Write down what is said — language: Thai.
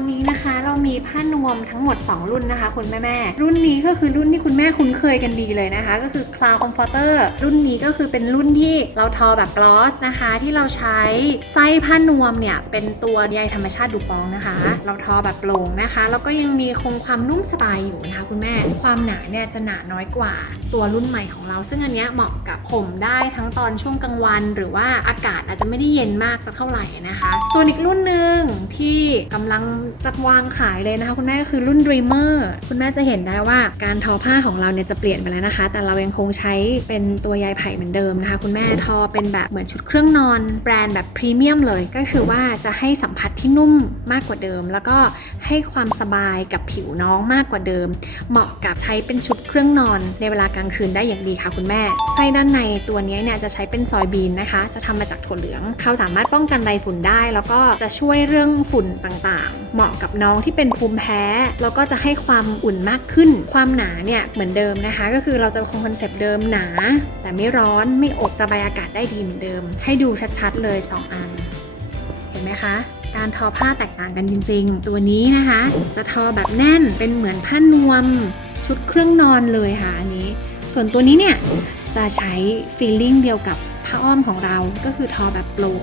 อนนี้นะคะเรามีผ้านวมทั้งหมด 2 รุ่นนะคะ คุณแม่แม่รุ่นนี้ก็คือรุ่นที่คุณแม่คุ้นเคยกันดีเลยนะคะ ก็คือ Cloud Comforter รุ่นนี้ก็คือเป็นรุ่นที่เราทอแบบกลอสนะคะ ที่เราใช้ไส้ผ้านวมเนี่ย เป็นตัวใยธรรมชาติดูปองนะคะ เราทอแบบโปร่งนะคะ แล้วก็ยังมีคงความนุ่มสบายอยู่นะคะ คุณแม่ความหนาเนี่ยจะหนาน้อยกว่าตัวรุ่นใหม่ของเรา ซึ่งอันนี้เหมาะกับผมได้ทั้งตอนช่วงกลางวัน หรือว่าอากาศอาจจะไม่ได้เย็นมากสักเท่าไหร่นะคะ ส่วนอีกรุ่นหนึ่ง ที่กำลังจะวางขายเลยนะคะ คุณแม่ก็คือรุ่น Dreamer คุณแม่จะเห็นได้ว่าการทอผ้าของเราเนี่ยจะเปลี่ยนไปแล้วนะคะ แต่เรายังคงใช้เป็นตัวใยไผ่เหมือนเดิมนะคะ คุณแม่ทอเป็นแบบเหมือนชุดเครื่องนอน แบรนด์แบบพรีเมียมเลย ก็คือว่าจะให้สัมผัสที่นุ่มมากกว่าเดิม แล้วก็ ให้ความสบายกับผิวน้องมากกว่าเดิม เหมาะกับใช้เป็นชุดเครื่องนอนในเวลากลางคืนได้อย่างดีค่ะคุณแม่ ไส้ด้านในตัวนี้เนี่ยจะใช้เป็นซอยบีนนะคะ จะทำมาจากถั่วเหลือง เขาสามารถป้องกันไรฝุ่นได้ แล้วก็จะช่วยเรื่องฝุ่นต่างๆ เหมาะกับน้องที่เป็นภูมิแพ้ แล้วก็จะให้ความอุ่นมากขึ้น ความหนาเนี่ยเหมือนเดิมนะคะ ก็คือเราจะคงคอนเซปต์เดิมหนา แต่ไม่ร้อนไม่อบระบายอากาศได้ดีเหมือนเดิม ให้ดูชัดๆเลยสองอัน เห็นไหมคะ การทอผ้าแตกต่างกันจริง ๆ ตัวนี้นะคะ จะทอแบบแน่นเป็นเหมือนผ้านวม ชุดเครื่องนอนเลยค่ะอันนี้ ส่วนตัวนี้เนี่ยจะใช้ฟีลลิ่งเดียวกับผ้าอ้อมของเราก็คือทอแบบโปร่ง